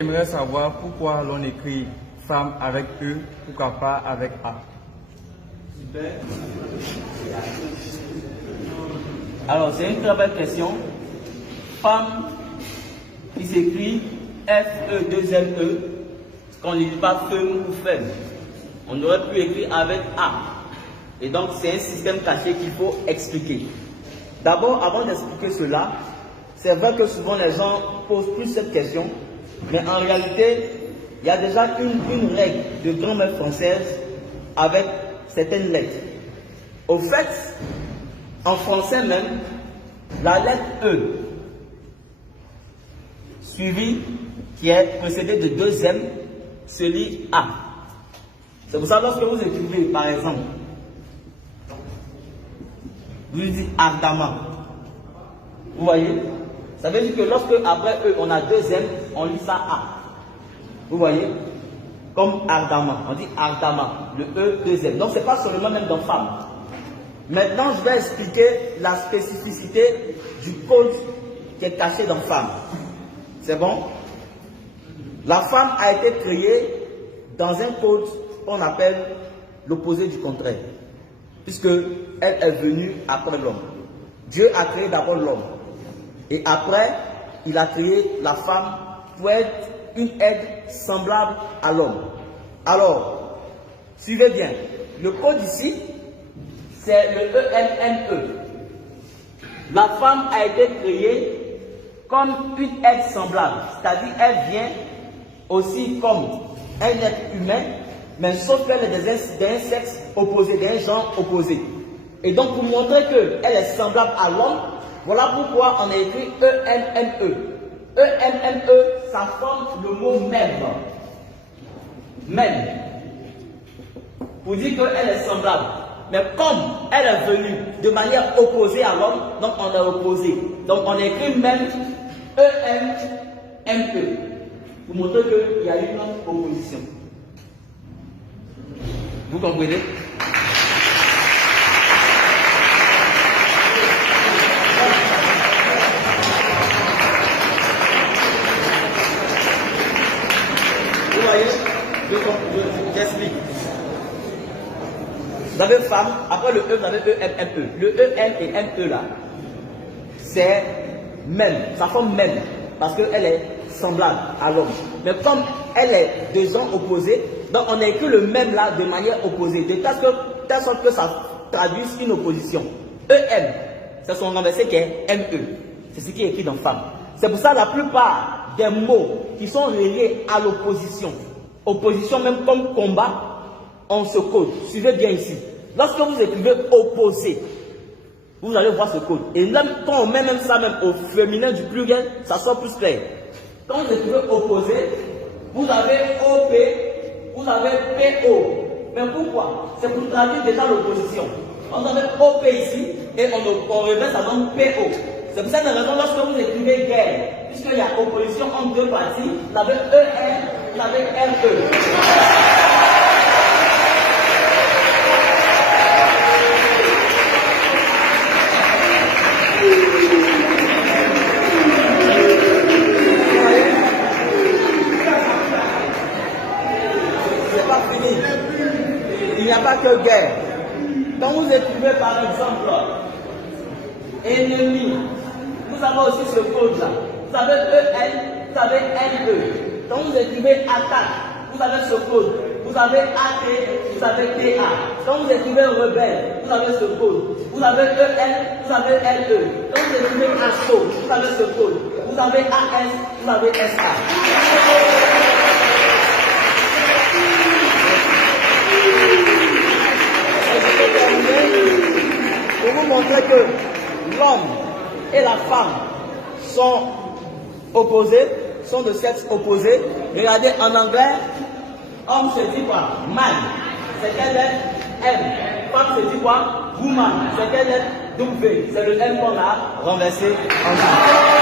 J'aimerais savoir pourquoi l'on écrit femme avec E, pourquoi pas avec A. Super. Alors, c'est une très belle question. Femme qui s'écrit F-E-2-M-E, qu'on n'écrit pas femme ou femme. On aurait pu écrire avec A. Et donc, c'est un système caché qu'il faut expliquer. D'abord, avant d'expliquer cela, c'est vrai que souvent les gens posent plus cette question, mais en réalité, il y a déjà une règle de grammaire française avec certaines lettres. Au fait, en français même, la lettre E, suivie, qui est précédée de deux M, se lit A. C'est pour ça que lorsque vous écrivez, par exemple, vous dites Ardama. Vous voyez? Ça veut dire que lorsque après E, on a deux M, on lit ça A. Vous voyez? Comme Ardama. On dit Ardama. Le E, deux M. Donc, ce n'est pas seulement même dans femme. Maintenant, je vais expliquer la spécificité du code qui est caché dans femme. C'est bon? La femme a été créée dans un code qu'on appelle l'opposé du contraire. Puisque elle est venue après l'homme. Dieu a créé d'abord l'homme. Et après, il a créé la femme pour être une aide semblable à l'homme. Alors, suivez bien. Le code ici, c'est le E-M-N-E. La femme a été créée comme une aide semblable. C'est-à-dire, elle vient aussi comme un être humain, mais sauf qu'elle est d'un sexe opposé, d'un genre opposé. Et donc, pour montrer qu'elle est semblable à l'homme, voilà pourquoi on a écrit E-M-M-E. E-M-M-E, ça forme le mot même. Même. Pour dire qu'elle est semblable. Mais comme elle est venue de manière opposée à l'homme, donc on est opposé. Donc on a écrit même E-M-M-E. Pour montrer qu'il y a une opposition. Vous comprenez? Vous voyez? J'explique. Vous avez femme, après le E, vous avez E-M-M-E. Le E-M et M-E là, c'est même, ça forme même, parce qu'elle est semblable à l'homme. Mais comme elle est de genre opposés, donc on a écrit le même là de manière opposée, de telle sorte que ça traduise une opposition. E-M, c'est son renversé qui est M-E. C'est ce qui est écrit dans femme. C'est pour ça que la plupart des mots qui sont reliés à l'opposition, opposition même comme combat, on se code. Suivez bien ici. Lorsque vous écrivez opposé, vous allez voir ce code. Et même quand on met même ça même au féminin du pluriel, ça sort plus clair. Quand vous écrivez opposé, vous avez OP, vous avez PO. Mais pourquoi? C'est pour traduire déjà l'opposition. On avait OP ici et on reverse ça donne PO. C'est pour cette raison, lorsque vous écrivez guerre, puisqu'il y a opposition entre deux parties, vous avez ER, vous avez RE. C'est pas fini. Il n'y a pas que guerre. Quand vous écrivez par exemple ennemi, vous avez aussi ce code-là. Vous avez EN, vous avez NE. Quand vous écrivez attaque, vous avez ce code. Vous avez AT, vous avez TA. Quand vous écrivez rebelle, vous avez ce code. Vous avez EN, vous avez LE. Quand vous écrivez assaut, vous avez ce code. Vous avez AS, vous avez SA. Pour vous montrer que l'homme et la femme sont opposés, sont de sexe opposé. Regardez en anglais, homme se dit quoi? Man. C'est quelle lettre? M. Femme se dit quoi? Woman. C'est quelle lettre? W. C'est le M qu'on a renversé en bas.